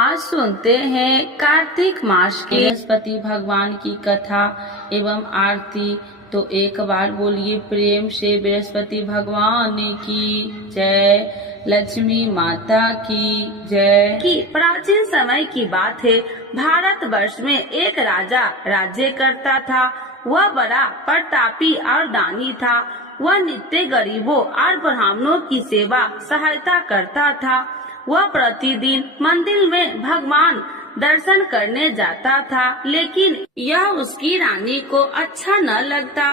आज सुनते हैं कार्तिक मास के बृहस्पति भगवान की कथा एवं आरती। तो एक बार बोलिए प्रेम से बृहस्पति भगवान की जय, लक्ष्मी माता की जय। की प्राचीन समय की बात है। भारतवर्ष में एक राजा राज्य करता था। वह बड़ा प्रतापी और दानी था। वह नित्य गरीबों और ब्राह्मणों की सेवा सहायता करता था। वह प्रतिदिन मंदिर में भगवान दर्शन करने जाता था, लेकिन यह उसकी रानी को अच्छा न लगता।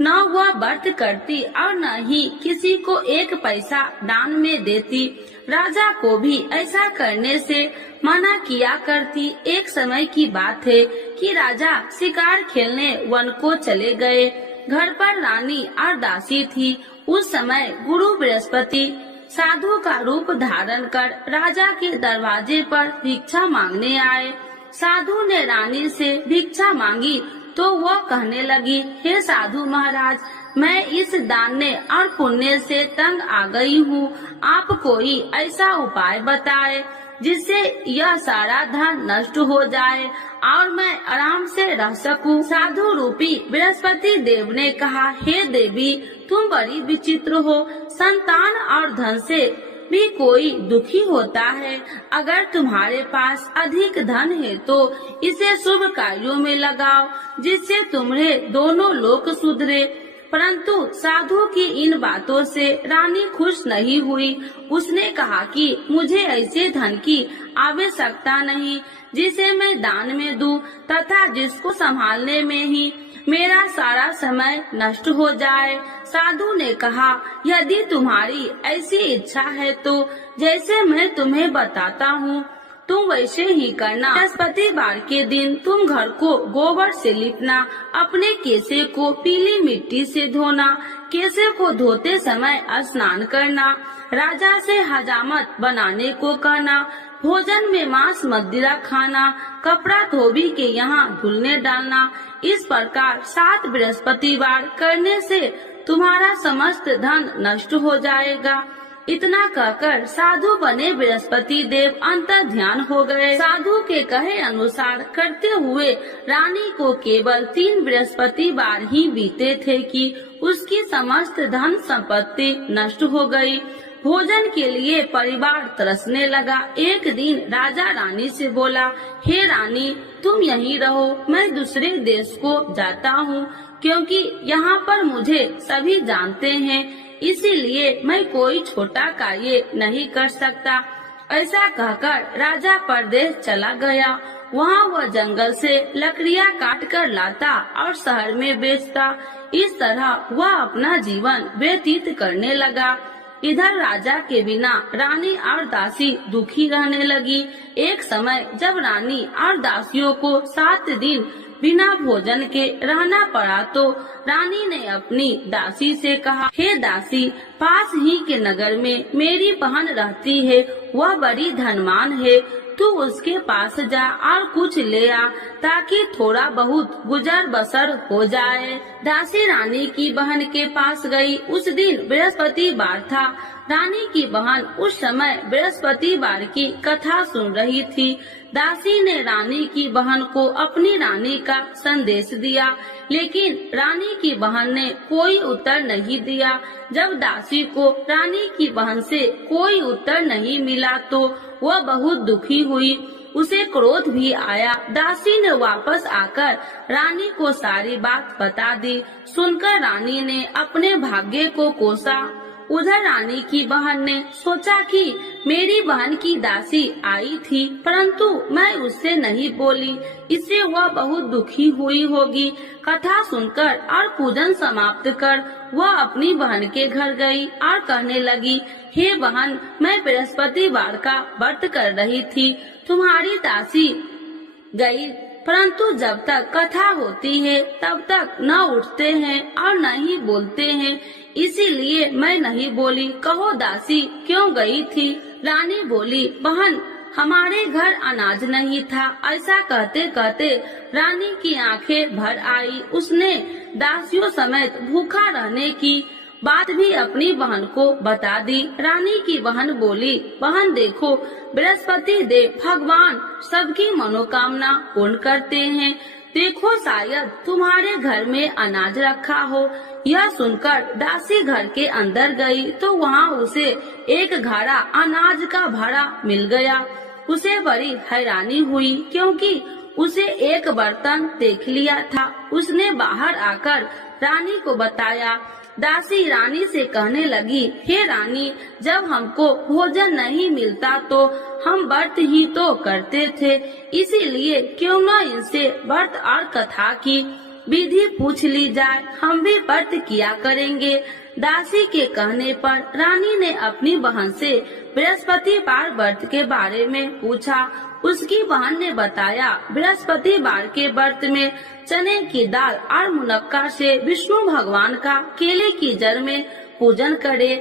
न वह व्रत करती और न ही किसी को एक पैसा दान में देती। राजा को भी ऐसा करने से मना किया करती। एक समय की बात है कि राजा शिकार खेलने वन को चले गए। घर पर रानी और दासी थी। उस समय गुरु बृहस्पति साधु का रूप धारण कर राजा के दरवाजे पर भिक्षा मांगने आए। साधु ने रानी से भिक्षा मांगी तो वह कहने लगी, हे साधु महाराज, मैं इस दान और पुण्य से तंग आ गई हूँ। आप कोई ऐसा उपाय बताए जिससे यह सारा धन नष्ट हो जाए और मैं आराम से रह सकूं। साधु रूपी बृहस्पति देव ने कहा, हे देवी, तुम बड़ी विचित्र हो। संतान और धन से भी कोई दुखी होता है। अगर तुम्हारे पास अधिक धन है तो इसे शुभ कार्यों में लगाओ, जिससे तुम्हारे दोनों लोक सुधरे। परंतु साधु की इन बातों से रानी खुश नहीं हुई। उसने कहा कि मुझे ऐसे धन की आवश्यकता नहीं जिसे मैं दान में दूं तथा जिसको संभालने में ही मेरा सारा समय नष्ट हो जाए। साधु ने कहा, यदि तुम्हारी ऐसी इच्छा है तो जैसे मैं तुम्हें बताता हूँ तुम वैसे ही करना। बृहस्पतिवार के दिन तुम घर को गोबर से लिपना, अपने केसे को पीली मिट्टी से धोना, केसे को धोते समय स्नान करना, राजा से हजामत बनाने को कहना, भोजन में मांस मदिरा खाना, कपड़ा धोबी के यहाँ धुलने डालना। इस प्रकार 7 बृहस्पतिवार करने से तुम्हारा समस्त धन नष्ट हो जाएगा। इतना कहकर साधु बने बृहस्पति देव अंतर ध्यान हो गए। साधु के कहे अनुसार करते हुए रानी को केवल 3 बृहस्पतिवार ही बीते थे कि उसकी समस्त धन संपत्ति नष्ट हो गई। भोजन के लिए परिवार तरसने लगा। एक दिन राजा रानी से बोला, हे रानी, तुम यहीं रहो, मैं दूसरे देश को जाता हूँ, क्योंकि यहाँ पर मुझे सभी जानते हैं, इसीलिए मैं कोई छोटा कार्य नहीं कर सकता। ऐसा कहकर राजा परदेश चला गया। वहाँ वह जंगल से लकड़ियाँ काट कर लाता और शहर में बेचता। इस तरह वह अपना जीवन व्यतीत करने लगा। इधर राजा के बिना रानी और दासी दुखी रहने लगी। एक समय जब रानी और दासियों को 7 दिन बिना भोजन के रहना पड़ा तो रानी ने अपनी दासी से कहा, हे दासी, पास ही के नगर में मेरी बहन रहती है। वह बड़ी धनवान है। तू उसके पास जा और कुछ ले आ, ताकि थोड़ा बहुत गुजर बसर हो जाए। दासी रानी की बहन के पास गई। उस दिन बृहस्पतिवार था। रानी की बहन उस समय बृहस्पतिवार की कथा सुन रही थी। दासी ने रानी की बहन को अपनी रानी का संदेश दिया, लेकिन रानी की बहन ने कोई उत्तर नहीं दिया। जब दासी को रानी की बहन से कोई उत्तर नहीं मिला तो वह बहुत दुखी हुई। उसे क्रोध भी आया। दासी ने वापस आकर रानी को सारी बात बता दी। सुनकर रानी ने अपने भाग्य को कोसा। उधर रानी की बहन ने सोचा कि मेरी बहन की दासी आई थी, परंतु मैं उससे नहीं बोली, इससे वह बहुत दुखी हुई होगी। कथा सुनकर और पूजन समाप्त कर वह अपनी बहन के घर गई और कहने लगी, हे बहन, मैं बृहस्पतिवार का व्रत कर रही थी। तुम्हारी दासी गई, परंतु जब तक कथा होती है तब तक न उठते हैं और न ही बोलते हैं, इसीलिए मैं नहीं बोली। कहो दासी क्यों गई थी? रानी बोली, बहन, हमारे घर अनाज नहीं था। ऐसा कहते कहते रानी की आंखें भर आई। उसने दासियों समेत भूखा रहने की बात भी अपनी बहन को बता दी। रानी की बहन बोली, बहन देखो, बृहस्पति देव भगवान सबकी मनोकामना पूर्ण करते हैं। देखो शायद तुम्हारे घर में अनाज रखा हो। यह सुनकर दासी घर के अंदर गई तो वहाँ उसे एक घड़ा अनाज का भरा मिल गया। उसे बड़ी हैरानी हुई क्योंकि उसे एक बर्तन देख लिया था। उसने बाहर आकर रानी को बताया। दासी रानी से कहने लगी, हे रानी, जब हमको भोजन नहीं मिलता तो हम व्रत ही तो करते थे, इसीलिए क्यों न इनसे व्रत और कथा की विधि पूछ ली जाए, हम भी व्रत किया करेंगे। दासी के कहने पर रानी ने अपनी बहन से बृहस्पतिवार व्रत के बारे में पूछा। उसकी बहन ने बताया, बृहस्पतिवार के व्रत में चने की दाल और मुनक्का से विष्णु भगवान का केले की जड़ में पूजन करे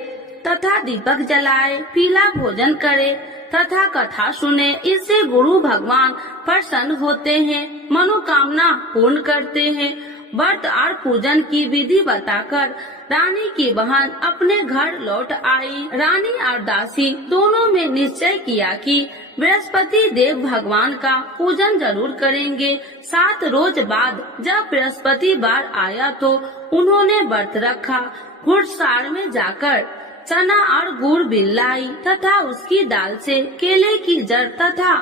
तथा दीपक जलाए, पीला भोजन करे तथा कथा सुने। इससे गुरु भगवान प्रसन्न होते हैं, मनोकामना पूर्ण करते हैं। व्रत और पूजन की विधि बताकर रानी की बहन अपने घर लौट आई। रानी और दासी दोनों में निश्चय किया कि बृहस्पति देव भगवान का पूजन जरूर करेंगे। 7 रोज बाद जब बृहस्पतिवार आया तो उन्होंने व्रत रखा। घुड़सार में जाकर चना और गुड़ बिन लाई तथा उसकी दाल से केले की जड़ तथा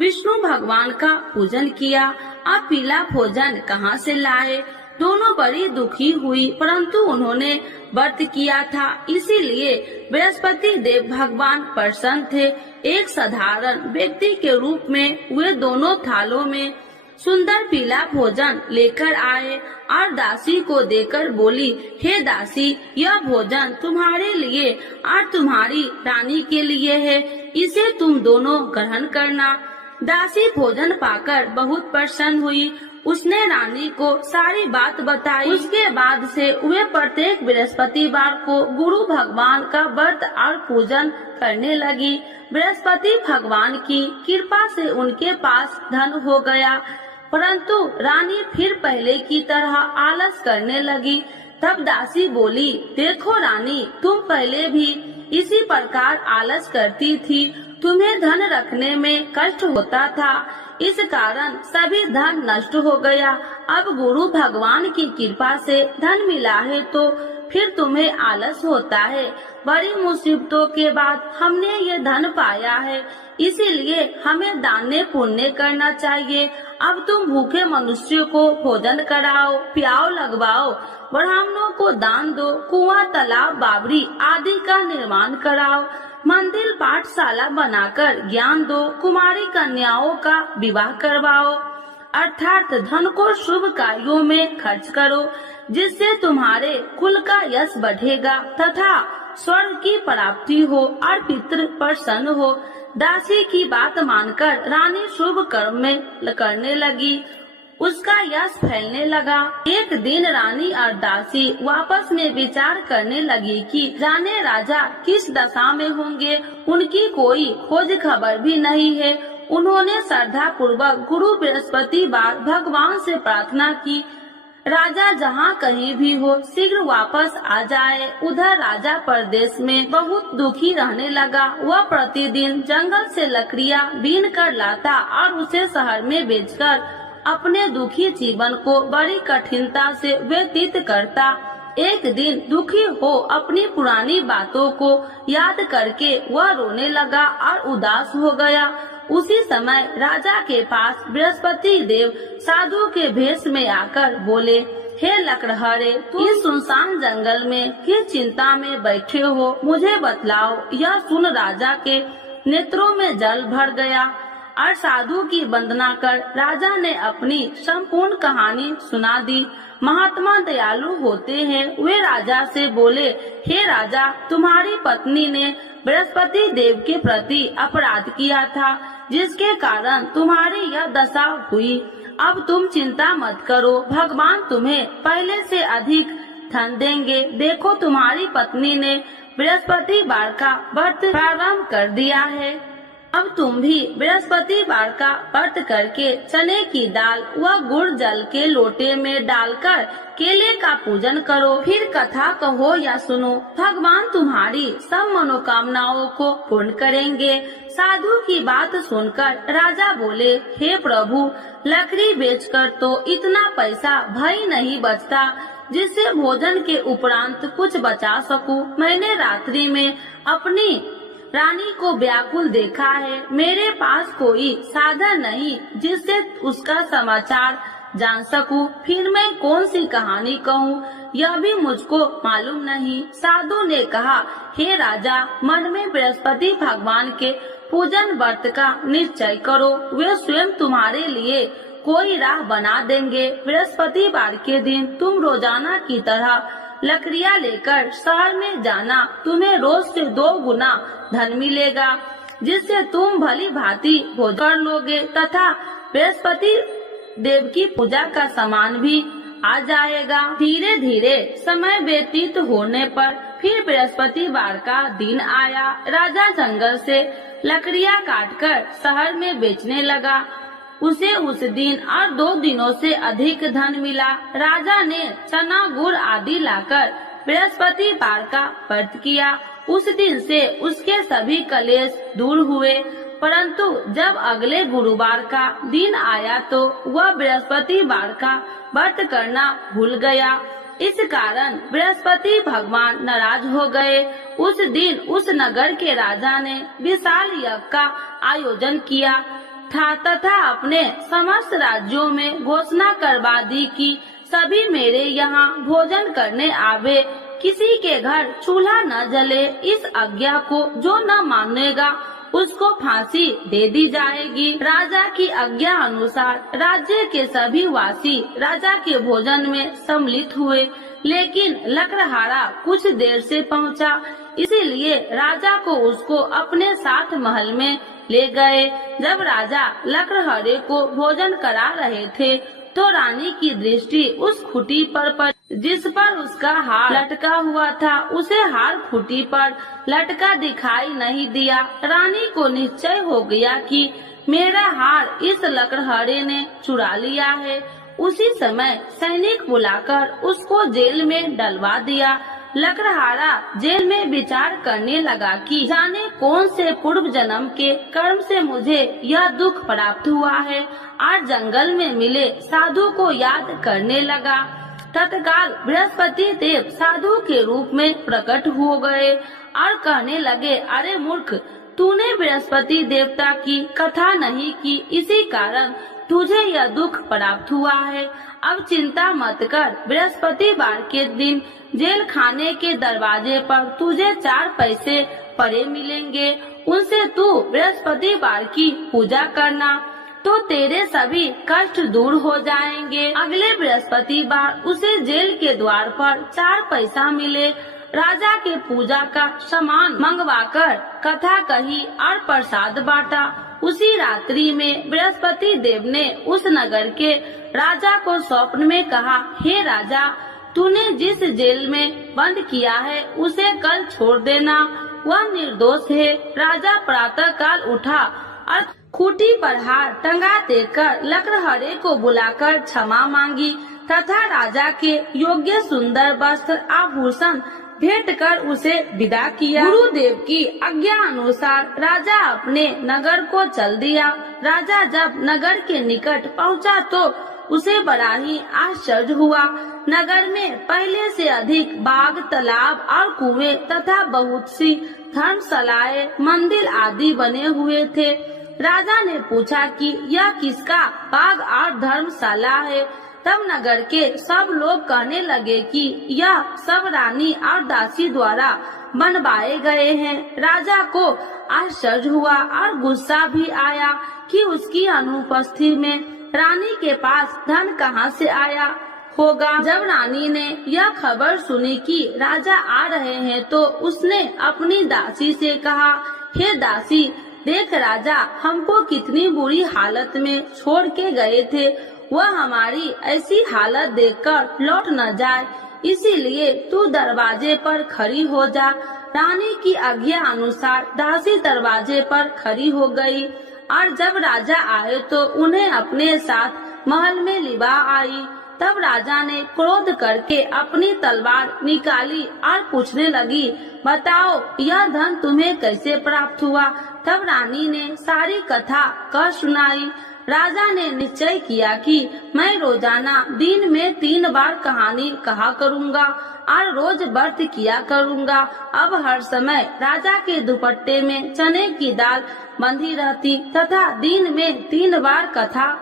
विष्णु भगवान का पूजन किया। अब पीला भोजन कहाँ से लाए? दोनों बड़ी दुखी हुई, परंतु उन्होंने व्रत किया था, इसीलिए बृहस्पति देव भगवान प्रसन्न थे। एक साधारण व्यक्ति के रूप में वे दोनों थालों में सुंदर पीला भोजन लेकर आए और दासी को देकर बोली, हे दासी, यह भोजन तुम्हारे लिए और तुम्हारी रानी के लिए है, इसे तुम दोनों ग्रहण करना। दासी भोजन पाकर बहुत प्रसन्न हुई। उसने रानी को सारी बात बताई। उसके बाद से वे प्रत्येक बृहस्पतिवार को गुरु भगवान का व्रत और पूजन करने लगी। बृहस्पति भगवान की कृपा से उनके पास धन हो गया, परंतु रानी फिर पहले की तरह आलस करने लगी। तब दासी बोली, देखो रानी, तुम पहले भी इसी प्रकार आलस करती थी, तुम्हें धन रखने में कष्ट होता था, इस कारण सभी धन नष्ट हो गया। अब गुरु भगवान की कृपा से धन मिला है तो फिर तुम्हें आलस होता है। बड़ी मुसीबतों के बाद हमने ये धन पाया है, इसीलिए हमें दान पुण्य करना चाहिए। अब तुम भूखे मनुष्य को भोजन कराओ, प्याव लगवाओ, ब्राह्मणों को दान दो, कुआं, तालाब, बावड़ी आदि का निर्माण कराओ, मंदिर, पाठशाला बनाकर ज्ञान दो, कुमारी कन्याओं का विवाह करवाओ, अर्थात धन को शुभ कार्यों में खर्च करो, जिससे तुम्हारे कुल का यश बढ़ेगा तथा स्वर्ग की प्राप्ति हो और पितृ प्रसन्न हो। दासी की बात मानकर रानी शुभ कर्म में करने लगी। उसका यश फैलने लगा। एक दिन रानी और दासी आपस में विचार करने लगी कि जाने राजा किस दशा में होंगे, उनकी कोई खोज खबर भी नहीं है। उन्होंने श्रद्धा पूर्वक गुरु बृहस्पतिवार भगवान से प्रार्थना की, राजा जहाँ कहीं भी हो शीघ्र वापस आ जाए। उधर राजा परदेश में बहुत दुखी रहने लगा। वह प्रतिदिन जंगल से लकड़ियाँ बीन कर लाता और उसे शहर में बेचकर अपने दुखी जीवन को बड़ी कठिनता से व्यतीत करता। एक दिन दुखी हो अपनी पुरानी बातों को याद करके वह रोने लगा और उदास हो गया। उसी समय राजा के पास बृहस्पति देव साधु के भेष में आकर बोले, हे लकड़हारे, तुम इस सुनसान जंगल में किस चिंता में बैठे हो, मुझे बतलाओ। यह सुन राजा के नेत्रों में जल भर गया और साधु की वंदना कर राजा ने अपनी संपूर्ण कहानी सुना दी। महात्मा दयालु होते हैं। वे राजा से बोले, हे राजा, तुम्हारी पत्नी ने बृहस्पति देव के प्रति अपराध किया था, जिसके कारण तुम्हारी यह दशा हुई। अब तुम चिंता मत करो, भगवान तुम्हें पहले से अधिक धन देंगे। देखो, तुम्हारी पत्नी ने बृहस्पतिवार का व्रत प्रारंभ कर दिया है। अब तुम भी बृहस्पतिवार का व्रत करके चने की दाल व गुड़ जल के लोटे में डालकर केले का पूजन करो। फिर कथा कहो या सुनो, भगवान तुम्हारी सब मनोकामनाओं को पूर्ण करेंगे। साधु की बात सुनकर राजा बोले, हे प्रभु, लकड़ी बेचकर तो इतना पैसा भई नहीं बचता जिससे भोजन के उपरांत कुछ बचा सकूं। मैंने रात्रि में अपनी रानी को व्याकुल देखा है। मेरे पास कोई साधन नहीं जिससे उसका समाचार जान सकूं। फिर मैं कौन सी कहानी कहूँ, यह भी मुझको मालूम नहीं। साधु ने कहा, हे राजा, मन में बृहस्पति भगवान के पूजन व्रत का निश्चय करो। वे स्वयं तुम्हारे लिए कोई राह बना देंगे। बृहस्पतिवार के दिन तुम रोजाना की तरह लकड़ियाँ लेकर शहर में जाना। तुम्हें रोज से 2 गुना धन मिलेगा, जिससे तुम भली भांति भोजन कर लोगे तथा बृहस्पति देव की पूजा का सामान भी आ जाएगा। धीरे धीरे समय व्यतीत होने पर फिर बृहस्पतिवार का दिन आया। राजा जंगल से लकड़ियाँ काटकर शहर में बेचने लगा। उसे उस दिन और 2 दिनों से अधिक धन मिला। राजा ने चना गुड़ आदि लाकर बृहस्पतिवार का व्रत किया। उस दिन से उसके सभी कलेश दूर हुए। परंतु जब अगले गुरुवार का दिन आया तो वह बृहस्पतिवार का व्रत करना भूल गया। इस कारण बृहस्पति भगवान नाराज हो गए। उस दिन उस नगर के राजा ने विशाल यज्ञ का आयोजन किया था तथा अपने समस्त राज्यों में घोषणा करवा दी कि सभी मेरे यहाँ भोजन करने आवे, किसी के घर चूल्हा न जले। इस आज्ञा को जो न मानेगा उसको फांसी दे दी जाएगी। राजा की आज्ञा अनुसार राज्य के सभी वासी राजा के भोजन में सम्मिलित हुए, लेकिन लकड़हारा कुछ देर से पहुंचा, इसीलिए राजा को उसको अपने साथ महल में ले गए। जब राजा लकड़हारे को भोजन करा रहे थे तो रानी की दृष्टि उस खूंटी पर पड़ी जिस पर उसका हार लटका हुआ था। उसे हार खूंटी पर लटका दिखाई नहीं दिया। रानी को निश्चय हो गया कि मेरा हार इस लकड़हारे ने चुरा लिया है। उसी समय सैनिक बुलाकर उसको जेल में डलवा दिया। लकड़हारा जेल में विचार करने लगा कि जाने कौन से पूर्व जन्म के कर्म से मुझे यह दुख प्राप्त हुआ है, और जंगल में मिले साधु को याद करने लगा। तत्काल बृहस्पति देव साधु के रूप में प्रकट हो गए और कहने लगे, अरे मूर्ख, तूने बृहस्पति देवता की कथा नहीं की, इसी कारण तुझे यह दुख प्राप्त हुआ है। अब चिंता मत कर, बृहस्पतिवार के दिन जेल खाने के दरवाजे पर तुझे 4 पैसे पड़े मिलेंगे। उनसे तू बृहस्पतिवार की पूजा करना तो तेरे सभी कष्ट दूर हो जाएंगे। अगले बृहस्पतिवार उसे जेल के द्वार पर 4 पैसा मिले। राजा के पूजा का सामान मंगवाकर कथा कही और प्रसाद बांटा। उसी रात्रि में बृहस्पति देव ने उस नगर के राजा को स्वप्न में कहा, हे राजा, तूने जिस जेल में बंद किया है उसे कल छोड़ देना, वह निर्दोष है। राजा प्रातः काल उठा और खूंटी पर हार टंगा देकर लकड़हारे को बुलाकर क्षमा मांगी तथा राजा के योग्य सुंदर वस्त्र आभूषण भेंट कर उसे विदा किया। गुरुदेव की आज्ञा अनुसार राजा अपने नगर को चल दिया। राजा जब नगर के निकट पहुंचा तो उसे बड़ा ही आश्चर्य हुआ। नगर में पहले से अधिक बाग, तालाब और कुएं तथा बहुत सी धर्मशालाएं, मंदिर आदि बने हुए थे। राजा ने पूछा कि यह किसका बाग और धर्मशाला है। तब नगर के सब लोग कहने लगे कि यह सब रानी और दासी द्वारा बनवाए गए हैं। राजा को आश्चर्य हुआ और गुस्सा भी आया कि उसकी अनुपस्थिति में रानी के पास धन कहां से आया होगा। जब रानी ने यह खबर सुनी कि राजा आ रहे हैं तो उसने अपनी दासी से कहा, हे दासी, देख राजा हमको कितनी बुरी हालत में छोड़ के गए थे, वह हमारी ऐसी हालत देखकर लौट न जाए, इसीलिए तू दरवाजे पर खड़ी हो जा। रानी की आज्ञा अनुसार दासी दरवाजे पर खड़ी हो गई और जब राजा आए तो उन्हें अपने साथ महल में लिवा आई। तब राजा ने क्रोध करके अपनी तलवार निकाली और पूछने लगी, बताओ यह धन तुम्हें कैसे प्राप्त हुआ। तब रानी ने सारी कथा कह सुनाई। राजा ने निश्चय किया कि मैं रोजाना दिन में 3 बार कहानी कहा करूँगा और रोज व्रत किया करूँगा। अब हर समय राजा के दुपट्टे में चने की दाल बंधी रहती तथा दिन में 3 बार कथा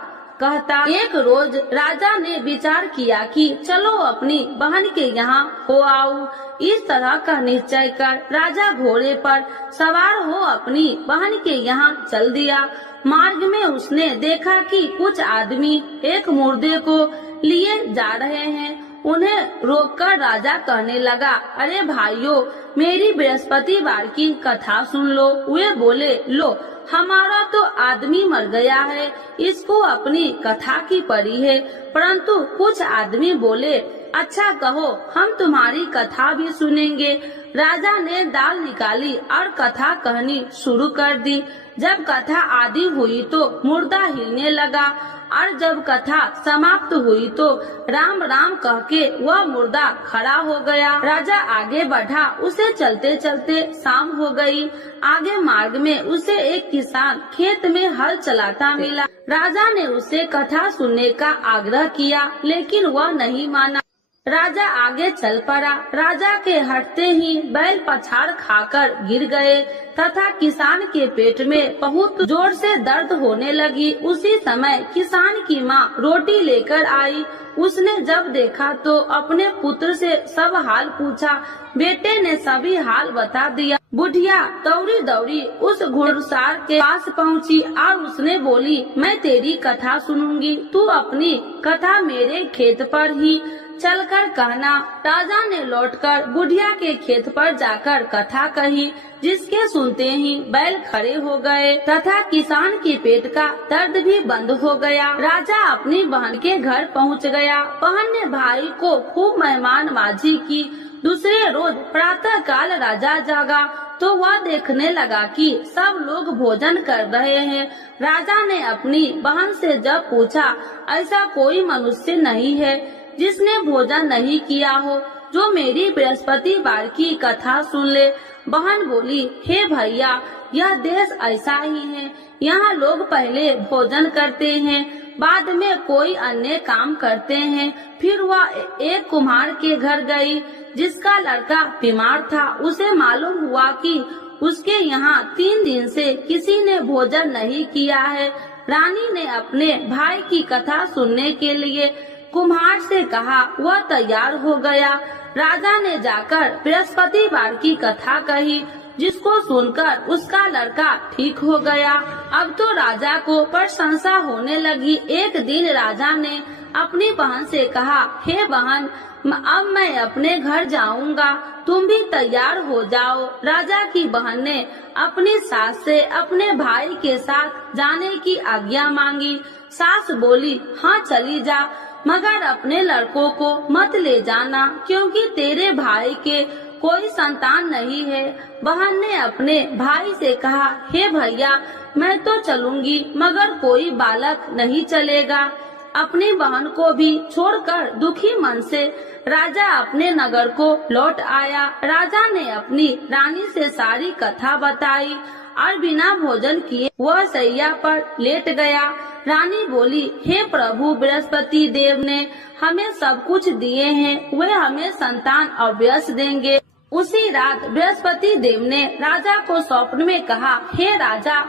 कहता। एक रोज राजा ने विचार किया कि चलो अपनी बहन के यहाँ हो आऊं। इस तरह का निश्चय कर राजा घोड़े पर सवार हो अपनी बहन के यहाँ चल दिया। मार्ग में उसने देखा कि कुछ आदमी एक मुर्दे को लिए जा रहे हैं। उन्हें रोककर राजा कहने लगा, अरे भाइयों, मेरी बृहस्पतिवार की कथा सुन लो। वे बोले, लो हमारा तो आदमी मर गया है, इसको अपनी कथा की पड़ी है। परंतु कुछ आदमी बोले, अच्छा कहो, हम तुम्हारी कथा भी सुनेंगे। राजा ने दाल निकाली और कथा कहनी शुरू कर दी। जब कथा आदि हुई तो मुर्दा हिलने लगा और जब कथा समाप्त हुई तो राम राम कह के वह मुर्दा खड़ा हो गया। राजा आगे बढ़ा, उसे चलते चलते शाम हो गई। आगे मार्ग में उसे एक किसान खेत में हल चलाता मिला। राजा ने उसे कथा सुनने का आग्रह किया, लेकिन वह नहीं माना। राजा आगे चल पड़ा। राजा के हटते ही बैल पछाड़ खाकर गिर गए तथा किसान के पेट में बहुत जोर से दर्द होने लगी। उसी समय किसान की माँ रोटी लेकर आई। उसने जब देखा तो अपने पुत्र से सब हाल पूछा। बेटे ने सभी हाल बता दिया। बुढ़िया दौड़ी दौड़ी उस घुड़सवार के पास पहुँची और उसने बोली, मैं तेरी कथा सुनूंगी, तू अपनी कथा मेरे खेत पर ही चलकर कहना। राजा ने लौटकर बुढ़िया के खेत पर जाकर कथा कही, जिसके सुनते ही बैल खड़े हो गए तथा किसान के पेट का दर्द भी बंद हो गया। राजा अपनी बहन के घर पहुंच गया। बहन ने भाई को खूब मेहमानबाजी की। दूसरे रोज प्रातः काल राजा जागा तो वह देखने लगा कि सब लोग भोजन कर रहे हैं। राजा ने अपनी बहन से जब पूछा, ऐसा कोई मनुष्य नहीं है जिसने भोजन नहीं किया हो, जो मेरी बृहस्पतिवार की कथा सुन ले। बहन बोली, हे भैया, यह देश ऐसा ही है। यहाँ लोग पहले भोजन करते हैं, बाद में कोई अन्य काम करते हैं। फिर वह एक कुम्हार के घर गई, जिसका लड़का बीमार था। उसे मालूम हुआ कि उसके यहाँ 3 दिन से किसी ने भोजन नहीं किया है। रानी ने अपने भाई की कथा सुनने के लिए कुम्हार से कहा। वह तैयार हो गया। राजा ने जाकर बृहस्पतिवार की कथा कही, जिसको सुनकर उसका लड़का ठीक हो गया। अब तो राजा को प्रशंसा होने लगी। एक दिन राजा ने अपनी बहन से कहा, हे बहन, अब मैं अपने घर जाऊंगा, तुम भी तैयार हो जाओ। राजा की बहन ने अपनी सास से अपने भाई के साथ जाने की आज्ञा मांगी। सास बोली, हाँ चली जा, मगर अपने लड़कों को मत ले जाना, क्योंकि तेरे भाई के कोई संतान नहीं है। बहन ने अपने भाई से कहा, हे भैया, मैं तो चलूंगी, मगर कोई बालक नहीं चलेगा। अपनी बहन को भी छोड़कर दुखी मन से राजा अपने नगर को लौट आया। राजा ने अपनी रानी से सारी कथा बताई और बिना भोजन किए वह सैया पर लेट गया। रानी बोली, हे प्रभु, बृहस्पति देव ने हमें सब कुछ दिए हैं, वे हमें संतान अवश्य देंगे। उसी रात बृहस्पति देव ने राजा को स्वप्न में कहा, हे राजा,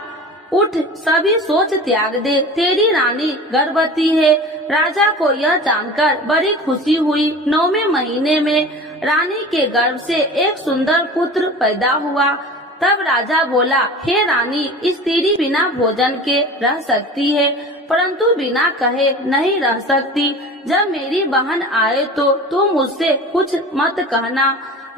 उठ, सभी सोच त्याग दे, तेरी रानी गर्भवती है। राजा को यह जानकर बड़ी खुशी हुई। 9वें महीने में रानी के गर्भ से एक सुंदर पुत्र पैदा हुआ। तब राजा बोला, हे रानी, स्त्री बिना भोजन के रह सकती है, परंतु बिना कहे नहीं रह सकती। जब मेरी बहन आए तो तुम मुझसे कुछ मत कहना।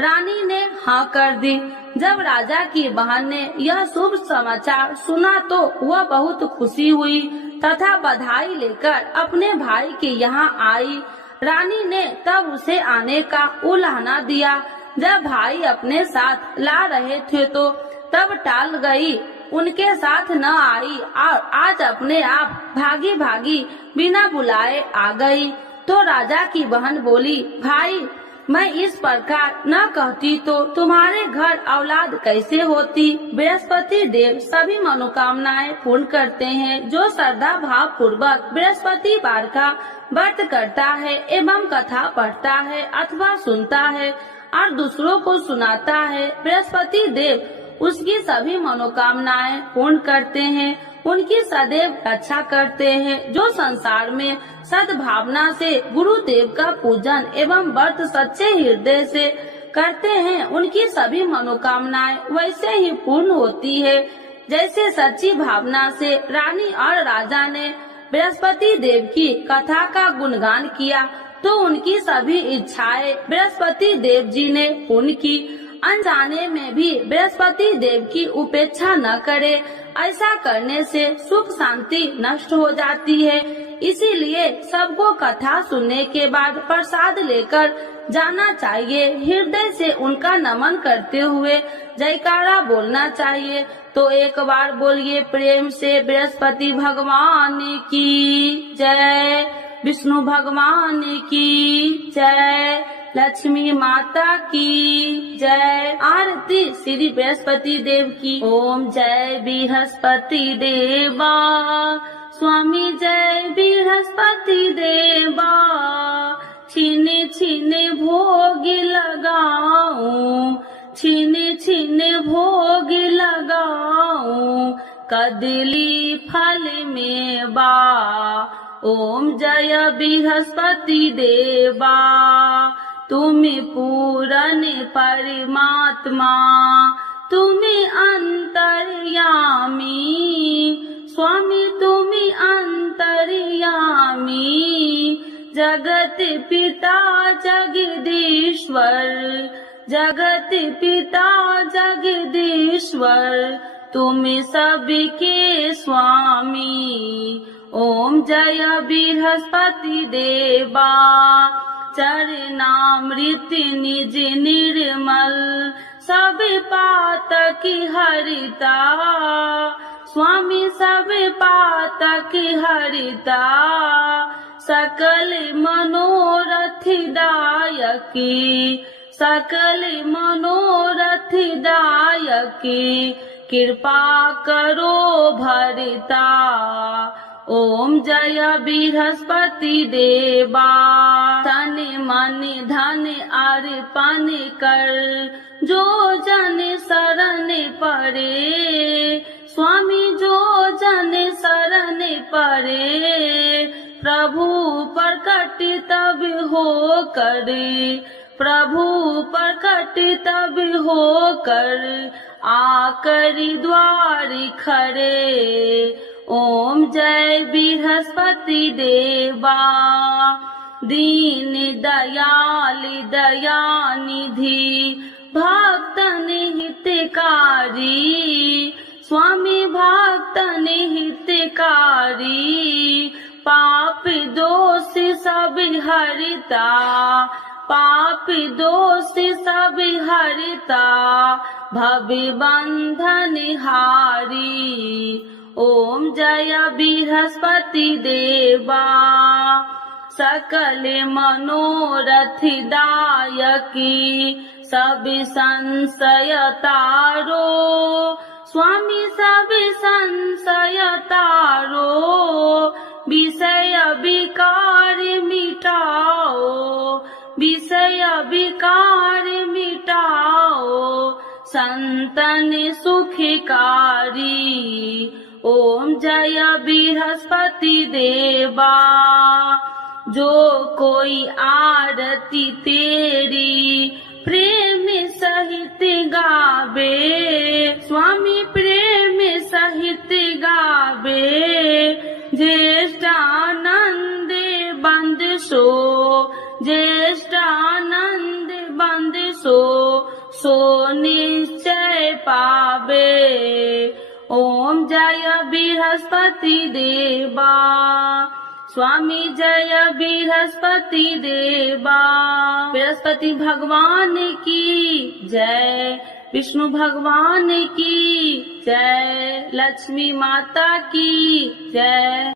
रानी ने हाँ कर दी। जब राजा की बहन ने यह शुभ समाचार सुना तो वह बहुत खुशी हुई तथा बधाई लेकर अपने भाई के यहाँ आई। रानी ने तब उसे आने का उलाहना दिया। जब भाई अपने साथ ला रहे थे तो तब टाल गई, उनके साथ न आई और आज अपने आप भागी भागी बिना बुलाए आ गई। तो राजा की बहन बोली, भाई मैं इस प्रकार न कहती तो तुम्हारे घर औलाद कैसे होती। बृहस्पति देव सभी मनोकामनाएं पूर्ण करते हैं। जो श्रद्धा भाव पूर्वक बृहस्पतिवार का व्रत करता है एवं कथा पढ़ता है अथवा सुनता है और दूसरों को सुनाता है, बृहस्पति देव उसकी सभी मनोकामनाएं पूर्ण करते हैं, उनकी सदैव रक्षा करते हैं। जो संसार में सद्भावना से गुरुदेव का पूजन एवं व्रत सच्चे हृदय से करते हैं, उनकी सभी मनोकामनाएं वैसे ही पूर्ण होती है जैसे सच्ची भावना से रानी और राजा ने बृहस्पति देव की कथा का गुणगान किया तो उनकी सभी इच्छाएं बृहस्पति देव जी ने पूर्ण की। अनजाने में भी बृहस्पति देव की उपेक्षा न करे, ऐसा करने से सुख शांति नष्ट हो जाती है। इसीलिए सबको कथा सुनने के बाद प्रसाद लेकर जाना चाहिए। हृदय से उनका नमन करते हुए जयकारा बोलना चाहिए। तो एक बार बोलिए प्रेम से बृहस्पति भगवान की जय, विष्णु भगवान की जय, लक्ष्मी माता की जय। आरती श्री बृहस्पति देव की। ओम जय बृहस्पति देवा, स्वामी जय बृहस्पति देवा। छीने छीने भोग लगाऊं, छीने छीने भोग लगाऊं, कदली फल में बा। ओम जय बृहस्पति देवा, तुम्हें पूरन परमात्मा, तुम्हें अंतर्यामी, स्वामी तुम्हें अंतर्यामी। जगत पिता जगदीश्वर, जगत पिता जगदीश्वर, तुम सबके स्वामी। ओम जय बृहस्पति देवा, चरणामृत निज निर्मल, सब पातक हरिता। स्वामी सब पातक हरिता, सकल मनोरथ दायकी, सकल मनोरथ दायकी। कृपा करो भरता। ओम जय बृहस्पति देवा, तन मन धन अर्पण कर, जो जन शरण पड़े। स्वामी जो जन शरण पड़े, प्रभु प्रकट तब हो करे, प्रभु प्रकट तब हो कर, आकर द्वार खड़े। ओम जय बृहस्पति देवा, दीन दयाल दयानिधि, भक्तन हितकारी। स्वामी भक्तन हितकारी, पाप दोष सब हरता, पाप दोष सब हरता, भव बंधन हारी। ओम जय बृहस्पति देवा, सकल मनोरथ दायकी, सब संशय तारो। स्वामी सब संशय तारो, विषय विकार मिटाओ, विषय विकार मिटाओ, संतन सुखकारी। ओम जय बृहस्पति देवा, जो कोई आरती तेरी प्रेम सहित गावे। स्वामी प्रेम सहित गावे, ज्येष्ठ आनंद बंद सो, ज्येष्ठ आनंद बंद सो, सो निश्चय पावे। ओम जय बृहस्पति देवा, स्वामी जय बृहस्पति देवा। बृहस्पति भगवान की जय, विष्णु भगवान की जय, लक्ष्मी माता की जय।